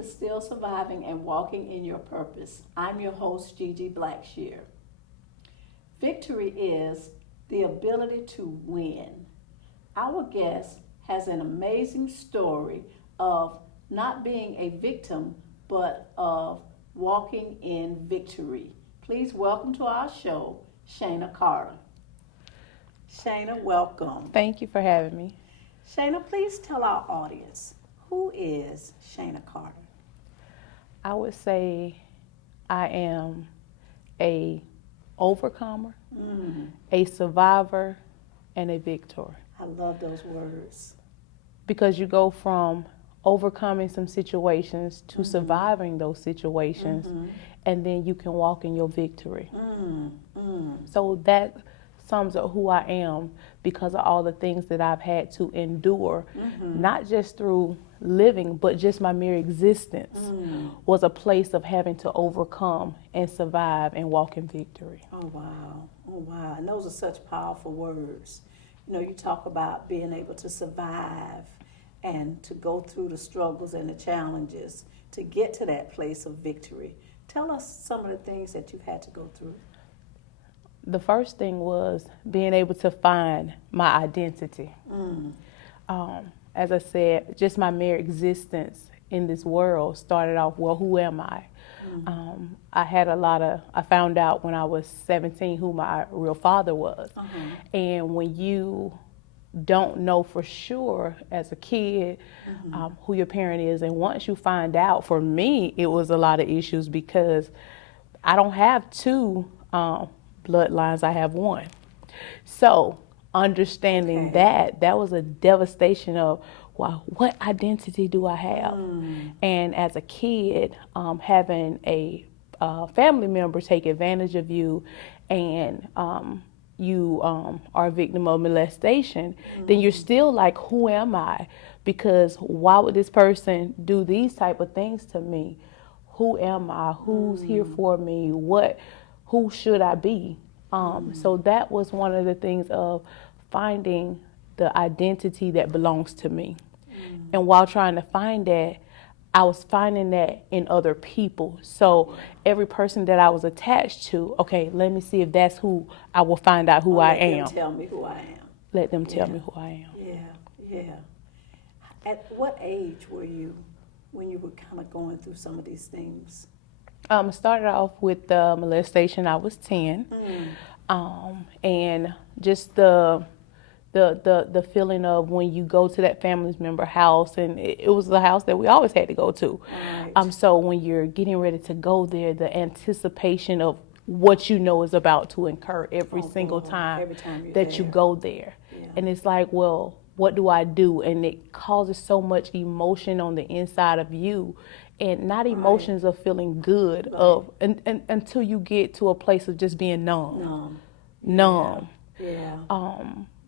to Still Surviving and Walking in Your Purpose. I'm your host, Gigi Blackshear. Victory is the ability to win. Our guest has an amazing story of not being a victim, but of walking in victory. Please welcome to our show, Shanna Carter. Shanna, welcome. Thank you for having me. Shanna, please tell our audience, who is Shanna Carter? I would say I am a overcomer, a survivor, and a victor. I love those words. Because you go from overcoming some situations to surviving those situations, and then you can walk in your victory. So that sums up who I am because of all the things that I've had to endure, not just through living, but just my mere existence was a place of having to overcome and survive and walk in victory. Oh, wow. Oh, wow. And those are such powerful words. You know, you talk about being able to survive and to go through the struggles and the challenges to get to that place of victory. Tell us some of the things that you've had to go through. The first thing was being able to find my identity. As I said, just my mere existence in this world started off, well, who am I? I found out when I was 17 who my real father was. And when you don't know for sure as a kid who your parent is, and once you find out, for me, it was a lot of issues because I don't have two bloodlines, I have one. So understanding that was a devastation of, wow, what identity do I have? And as a kid, having a family member take advantage of you and you are a victim of molestation, then you're still like, who am I? Because why would this person do these type of things to me? Who am I? Who's here for me? Who should I be? So that was one of the things of finding the identity that belongs to me. And while trying to find that, I was finding that in other people. So every person that I was attached to, okay, let me see if that's who I will find out who I am. Let them tell me who I am. Let them tell me who I am. Yeah. At what age were you when you were kind of going through some of these things? Started off with the molestation. I was 10, and just the feeling of when you go to that family member house, and it was the house that we always had to go to. Right. So when you're getting ready to go there, the anticipation of what you know is about to incur every single time that you go there, and it's like, well, what do I do? And it causes so much emotion on the inside of you. And not emotions of feeling good until you get to a place of just being numb.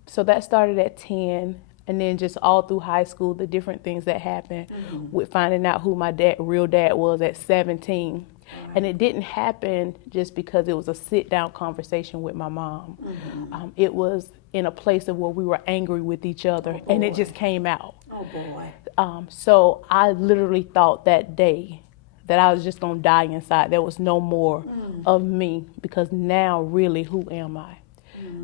So that started at 10, and then just all through high school, the different things that happened with finding out who my real dad was at 17. And it didn't happen just because it was a sit-down conversation with my mom. It was in a place of where we were angry with each other, and it just came out. Oh, boy. So I literally thought that day that I was just going to die inside. There was no more of me, because now really, who am I?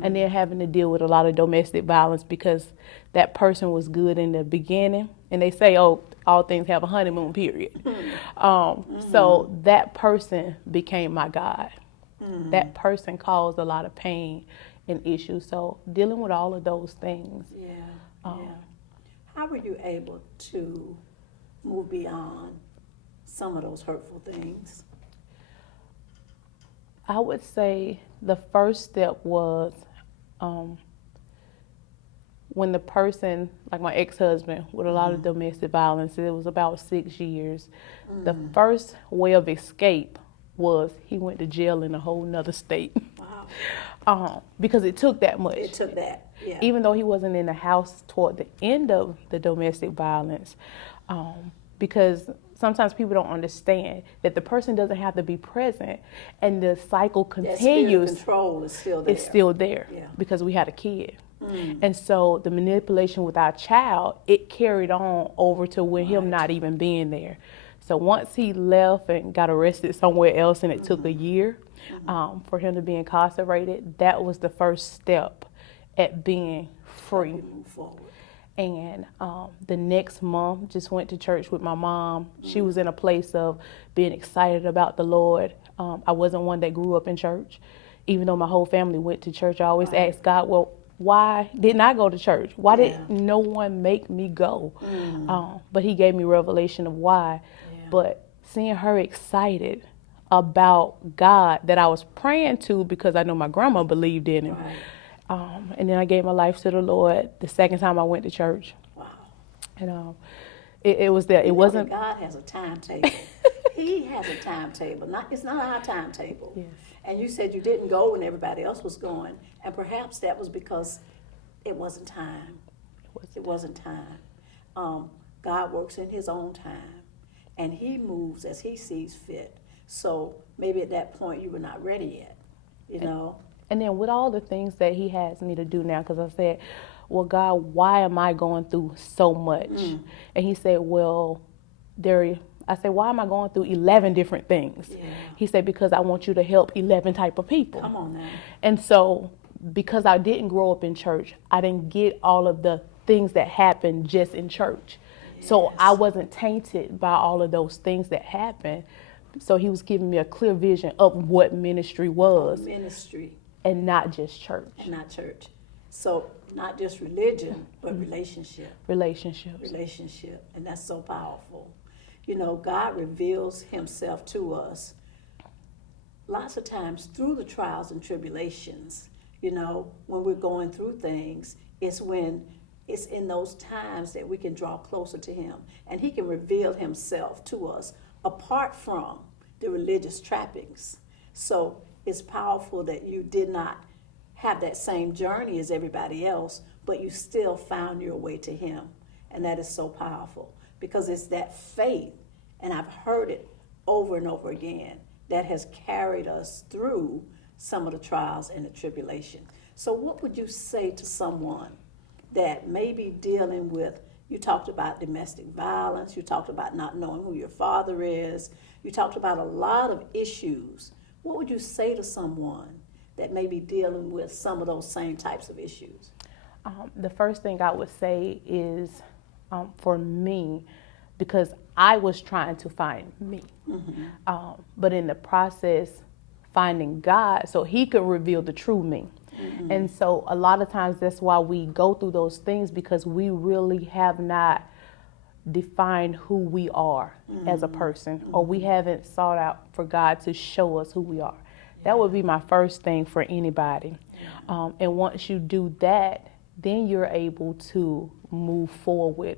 And then having to deal with a lot of domestic violence because that person was good in the beginning. And they say, oh, all things have a honeymoon period. So that person became my God. That person caused a lot of pain and issues. So dealing with all of those things. How were you able to move beyond some of those hurtful things? I would say the first step was when the person, like my ex-husband, with a lot of domestic violence, it was about 6 years. The first way of escape was he went to jail in a whole nother state. Because it took that much. It took that. Yeah. Even though he wasn't in the house toward the end of the domestic violence, because sometimes people don't understand that the person doesn't have to be present, and the cycle continues. That control is still there. It's still there because we had a kid. And so the manipulation with our child, it carried on over to with him not even being there. So once he left and got arrested somewhere else, and it took a year for him to be incarcerated, that was the first step at being free. Move forward. And the next month, just went to church with my mom. She was in a place of being excited about the Lord. I wasn't one that grew up in church. Even though my whole family went to church, I always asked God, well, why didn't I go to church? Why did no one make me go? But he gave me revelation of why. But seeing her excited about God that I was praying to, because I know my grandma believed in him. And then I gave my life to the Lord the second time I went to church. Wow. And it was there. It wasn't. God has a timetable. He has a timetable. It's not our timetable. Yes. And you said you didn't go when everybody else was going, and perhaps that was because it wasn't time. It wasn't time. God works in his own time, and he moves as he sees fit. So maybe at that point you were not ready yet, you know. And then with all the things that he has me to do now, because I said, well, God, why am I going through so much? And he said, well, I said, why am I going through 11 different things? He said, because I want you to help 11 type of people. Come on now. And so because I didn't grow up in church, I didn't get all of the things that happened just in church. So I wasn't tainted by all of those things that happened. So he was giving me a clear vision of what ministry was. Ministry. And not just church. And not church. So not just religion, but relationship. Relationship. And that's so powerful. You know, God reveals himself to us lots of times through the trials and tribulations. You know, when we're going through things, it's in those times that we can draw closer to him. And he can reveal himself to us apart from the religious trappings. So it's powerful that you did not have that same journey as everybody else, but you still found your way to him. And that is so powerful because it's that faith, and I've heard it over and over again, that has carried us through some of the trials and the tribulation. So what would you say to someone that may be dealing with, you talked about domestic violence, you talked about not knowing who your father is, you talked about a lot of issues. What would you say to someone that may be dealing with some of those same types of issues? The first thing I would say is, for me, because I was trying to find me, but in the process, finding God so he could reveal the true me. And so a lot of times that's why we go through those things, because we really have not defined who we are as a person, or we haven't sought out for God to show us who we are. That would be my first thing for anybody. And once you do that, then you're able to move forward.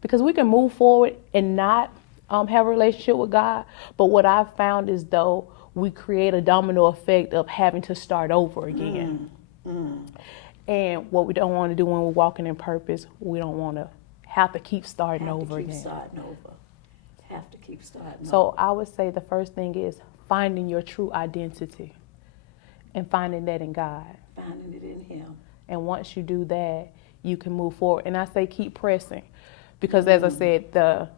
Because we can move forward and not have a relationship with God. But what I've found is, though, we create a domino effect of having to start over again. And what we don't want to do when we're walking in purpose, we don't want to have to keep starting over again. Have to keep starting over. So I would say the first thing is finding your true identity and finding that in God. Finding it in him. And once you do that, you can move forward. And I say keep pressing, because as I said, the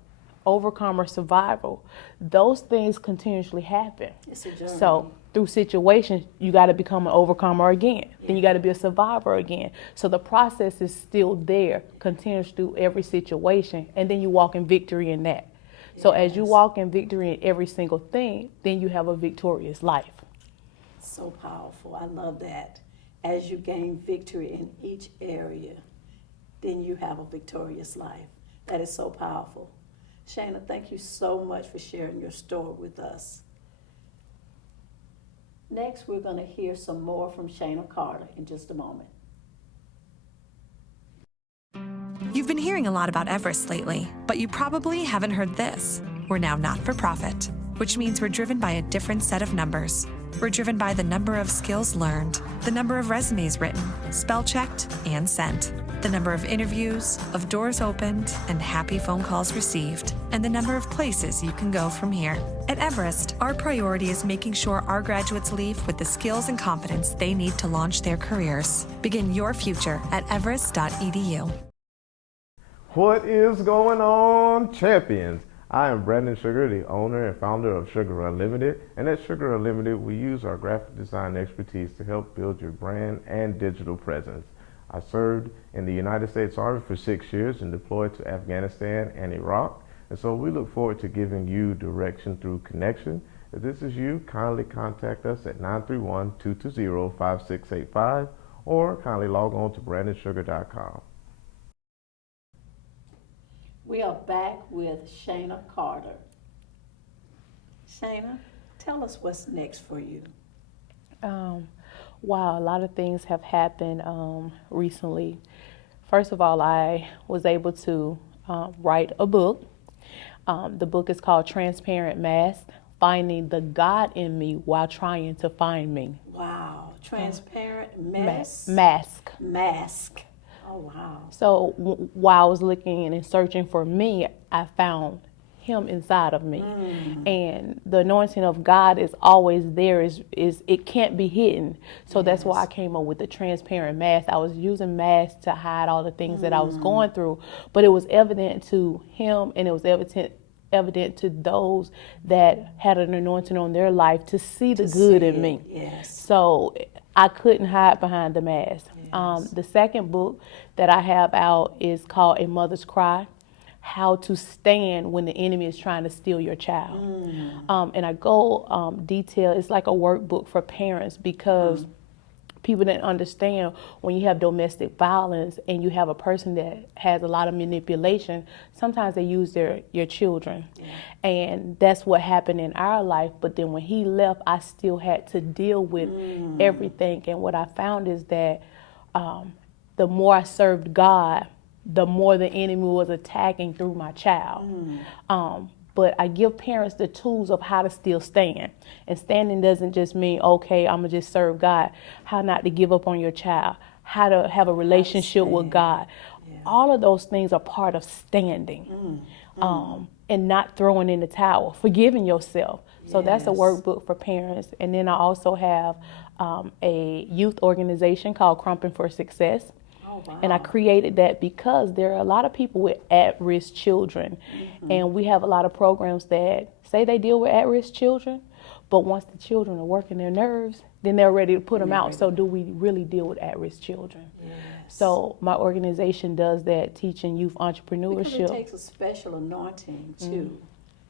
overcomer survival, those things continuously happen. It's a journey. So through situations, you got to become an overcomer again. Then you got to be a survivor again. So the process is still there, continues through every situation, and then you walk in victory in that. So as you walk in victory in every single thing, then you have a victorious life. So powerful. I love that. As you gain victory in each area, then you have a victorious life. That is so powerful. Shanna, thank you so much for sharing your story with us. Next, we're going to hear some more from Shanna Carter in just a moment. You've been hearing a lot about Everest lately, but you probably haven't heard this. We're now not-for-profit, which means we're driven by a different set of numbers. We're driven by the number of skills learned, the number of resumes written, spell-checked, and sent, the number of interviews, of doors opened, and happy phone calls received, and the number of places you can go from here. At Everest, our priority is making sure our graduates leave with the skills and confidence they need to launch their careers. Begin your future at everest.edu. What is going on, champions? I am Brandon Sugar, the owner and founder of Sugar Unlimited, and at Sugar Unlimited, we use our graphic design expertise to help build your brand and digital presence. I served in the United States Army for 6 years and deployed to Afghanistan and Iraq, and so we look forward to giving you direction through connection. If this is you, kindly contact us at 931-220-5685 or kindly log on to brandonsugar.com. We are back with Shanna Carter. Shanna, tell us what's next for you. Wow, a lot of things have happened recently. First of all, I was able to write a book. The book is called Transparent Mask, Finding the God in Me While Trying to Find Me. Wow, transparent mask? Mask. Oh, wow. So while I was looking and searching for me, I found him inside of me. And the anointing of God is always there. Is it can't be hidden. So that's why I came up with the transparent mask. I was using masks to hide all the things that I was going through, but it was evident to him, and it was evident to those that had an anointing on their life to see the good in me. Yes. So I couldn't hide behind the mask. Yes. The second book that I have out is called A Mother's Cry, How to Stand When the Enemy is Trying to Steal Your Child. And I go detail, it's like a workbook for parents, because people didn't understand when you have domestic violence and you have a person that has a lot of manipulation, sometimes they use your children. And that's what happened in our life. But then when he left, I still had to deal with everything. And what I found is that the more I served God, the more the enemy was attacking through my child. But I give parents the tools of how to still stand. And standing doesn't just mean, okay, I'm going to just serve God. How not to give up on your child. How to have a relationship with God. All of those things are part of standing. And not throwing in the towel. Forgiving yourself. So that's a workbook for parents. And then I also have a youth organization called Crumping for Success. Wow. And I created that because there are a lot of people with at-risk children. And we have a lot of programs that say they deal with at-risk children, but once the children are working their nerves, then they're ready to put them out. So do we really deal with at-risk children? So my organization does that, teaching youth entrepreneurship. Because it takes a special anointing, too,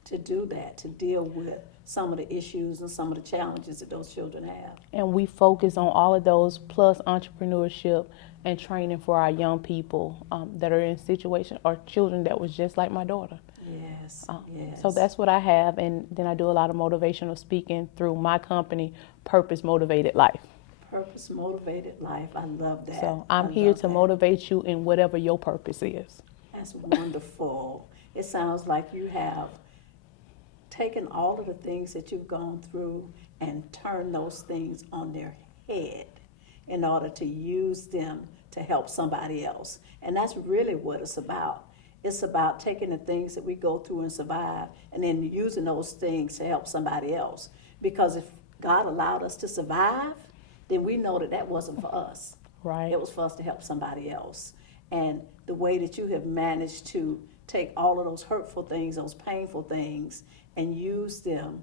to do that, to deal with some of the issues and some of the challenges that those children have. And we focus on all of those, plus entrepreneurship and training for our young people that are in situations, or children that was just like my daughter. Yes. So that's what I have, and then I do a lot of motivational speaking through my company, Purpose Motivated Life. Purpose Motivated Life. I love that. So I'm here to motivate you in whatever your purpose is. That's wonderful. It sounds like you have taken all of the things that you've gone through and turned those things on their head in order to use them to help somebody else. And that's really what it's about. It's about taking the things that we go through and survive and then using those things to help somebody else. Because if God allowed us to survive, then we know that that wasn't for us. Right. It was for us to help somebody else. And the way that you have managed to take all of those hurtful things, those painful things, and use them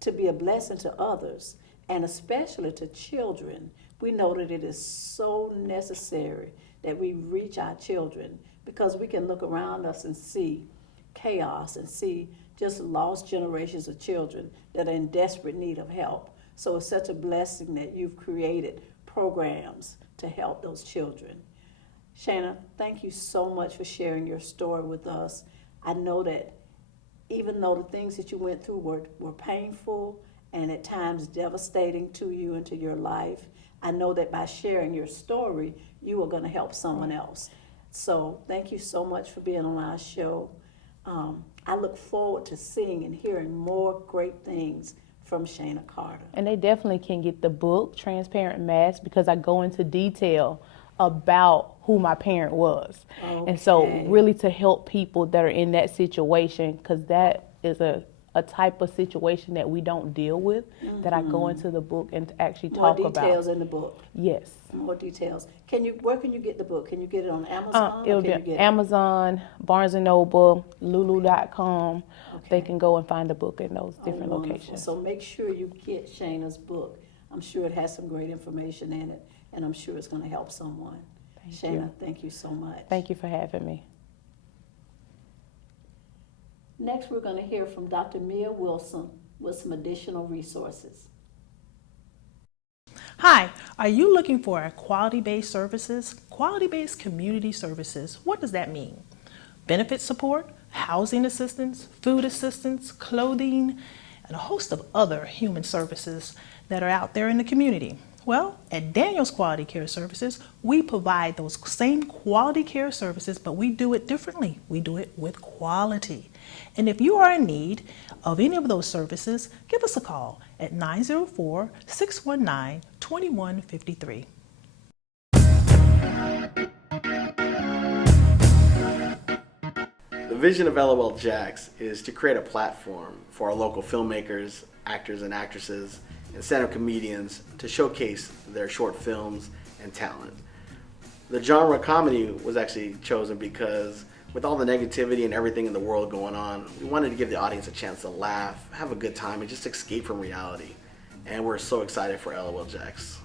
to be a blessing to others, and especially to children. We know that it is so necessary that we reach our children, because we can look around us and see chaos and see just lost generations of children that are in desperate need of help. So it's such a blessing that you've created programs to help those children. Shanna, thank you so much for sharing your story with us. I know that even though the things that you went through were painful and at times devastating to you and to your life, I know that by sharing your story, you are going to help someone else. So thank you so much for being on our show. I look forward to seeing and hearing more great things from Shanna Carter. And they definitely can get the book, Transparent Mask, because I go into detail about who my parent was. Okay. And so really to help people that are in that situation, because that is a a type of situation that we don't deal with, that I go into the book and actually talk about. More details in the book. Yes. More details. Where can you get the book? Can you get it on Amazon? It'll be Amazon, Barnes & Noble, Lulu.com. Okay. They can go and find the book in those different Wonderful. locations. So make sure you get Shanna's book. I'm sure it has some great information in it, and I'm sure it's going to help someone. Shanna, thank you so much. Thank you for having me. Next, we're going to hear from Dr. Mia Wilson with some additional resources. Hi, are you looking for quality-based services? Quality-based community services, what does that mean? Benefit support, housing assistance, food assistance, clothing, and a host of other human services that are out there in the community. Well, at Daniel's Quality Care Services, we provide those same quality care services, but we do it differently. We do it with quality. And if you are in need of any of those services, give us a call at 904-619-2153. The vision of LOL Jax is to create a platform for our local filmmakers, actors and actresses, and stand-up comedians to showcase their short films and talent. The genre comedy was actually chosen because with all the negativity and everything in the world going on, we wanted to give the audience a chance to laugh, have a good time, and just escape from reality. And we're so excited for LOL Jax.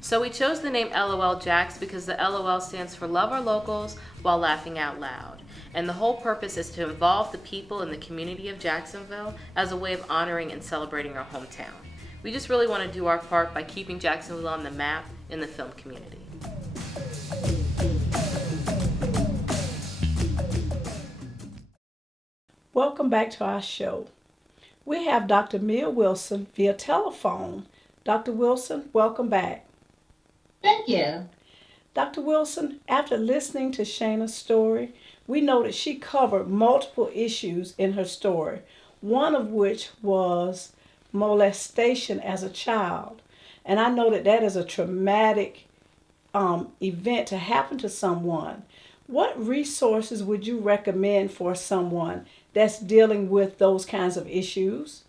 So we chose the name LOL Jax because the LOL stands for Love Our Locals While Laughing Out Loud. And the whole purpose is to involve the people in the community of Jacksonville as a way of honoring and celebrating our hometown. We just really want to do our part by keeping Jacksonville on the map in the film community. Welcome back to our show. We have Dr. Mia Wilson via telephone. Dr. Wilson, welcome back. Thank you. Dr. Wilson, after listening to Shanna's story, we noticed she covered multiple issues in her story, one of which was molestation as a child. And I know that that is a traumatic event to happen to someone. What resources would you recommend for someone that's dealing with those kinds of issues?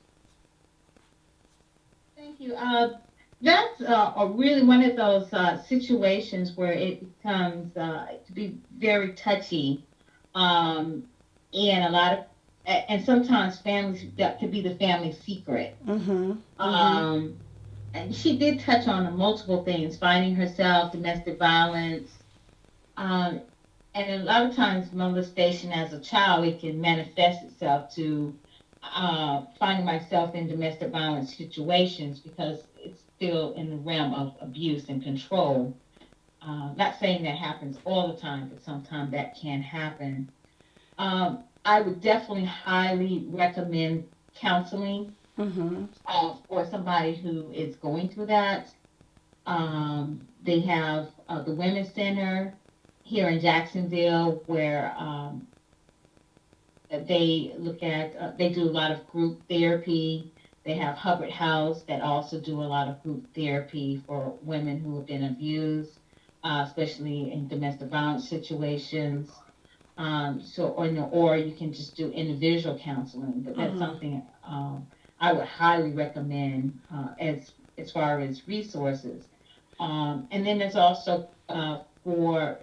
Thank you. That's really one of those situations where it becomes to be very touchy, and a lot of, and sometimes families, that could be the family secret. And she did touch on multiple things: finding herself, domestic violence, and a lot of times molestation as a child, it can manifest itself to finding myself in domestic violence situations because it's still in the realm of abuse and control. Not saying that happens all the time, but sometimes that can happen. I would definitely highly recommend counseling for somebody who is going through that. They have the Women's Center here in Jacksonville where they look at, they do a lot of group therapy. They have Hubbard House that also do a lot of group therapy for women who have been abused, especially in domestic violence situations. Or you can just do individual counseling, but that's something I would highly recommend as far as resources. And then there's also for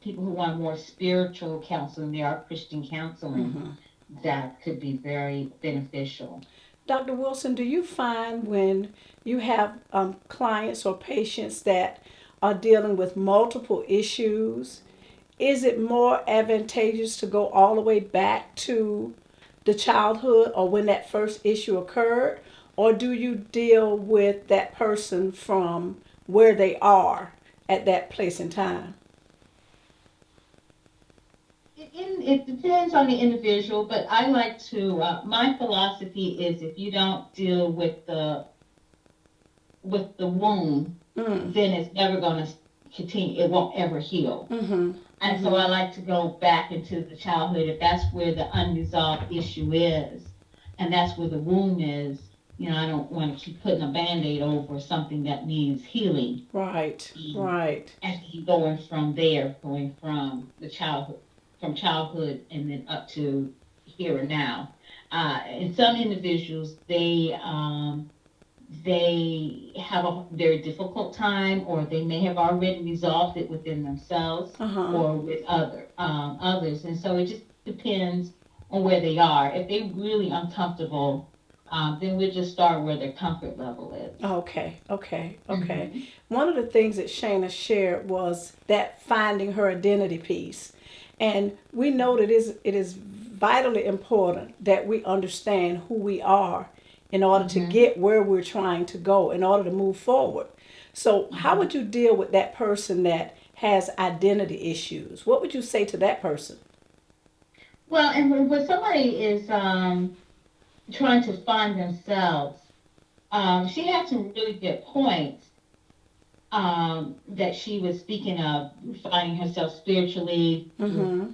people who want more spiritual counseling, there are Christian counseling that could be very beneficial. Dr. Wilson, do you find when you have clients or patients that are dealing with multiple issues, is it more advantageous to go all the way back to the childhood or when that first issue occurred, or do you deal with that person from where they are at that place in time? It depends on the individual, but I like to, my philosophy is if you don't deal with the wound, then it's never going to continue, it won't ever heal. And so I like to go back into the childhood if that's where the unresolved issue is, and that's where the wound is. You know, I don't want to keep putting a Band-Aid over something that needs healing. Right. And going from there, going from the childhood, and then up to here and now. in some individuals, they have a very difficult time, or they may have already resolved it within themselves or with others. And so it just depends on where they are. If they're really uncomfortable, then we'll just start where their comfort level is. Okay. One of the things that Shanna shared was that finding her identity piece. And we know that it is vitally important that we understand who we are in order to get where we're trying to go, in order to move forward. So how would you deal with that person that has identity issues? What would you say to that person? Well, and when somebody is trying to find themselves, she had some really good points that she was speaking of, finding herself spiritually, but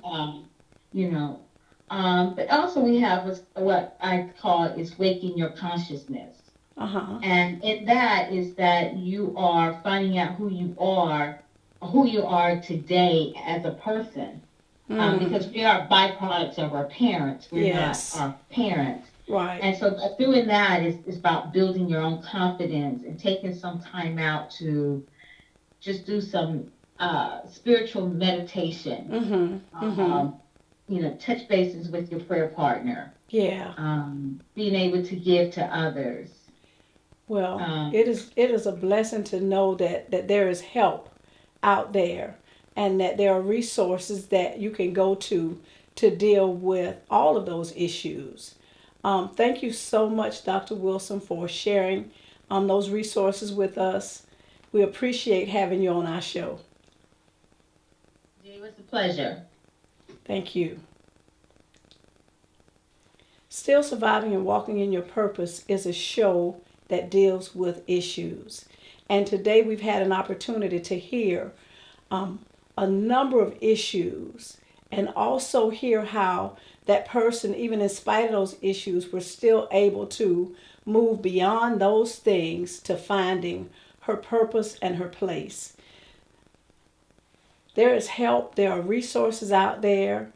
also we have what I call is waking your consciousness. And in that is that you are finding out who you are today as a person. Because we are byproducts of our parents. We're not our parents. Right. And so doing that is about building your own confidence and taking some time out to just do some spiritual meditation. Touch bases with your prayer partner. Yeah. Being able to give to others. Well, it is a blessing to know that there is help out there, and that there are resources that you can go to deal with all of those issues. Thank you so much, Dr. Wilson, for sharing those resources with us. We appreciate having you on our show. It was a pleasure. Thank you. Still Surviving and Walking in Your Purpose is a show that deals with issues. And today we've had an opportunity to hear a number of issues, and also hear how that person, even in spite of those issues, was still able to move beyond those things to finding her purpose and her place. There is help. There are resources out there.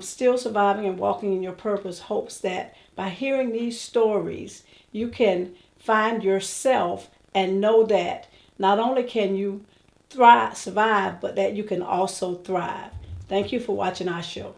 Still Surviving and Walking in Your Purpose hopes that by hearing these stories, you can find yourself and know that not only can you survive, but that you can also thrive. Thank you for watching our show.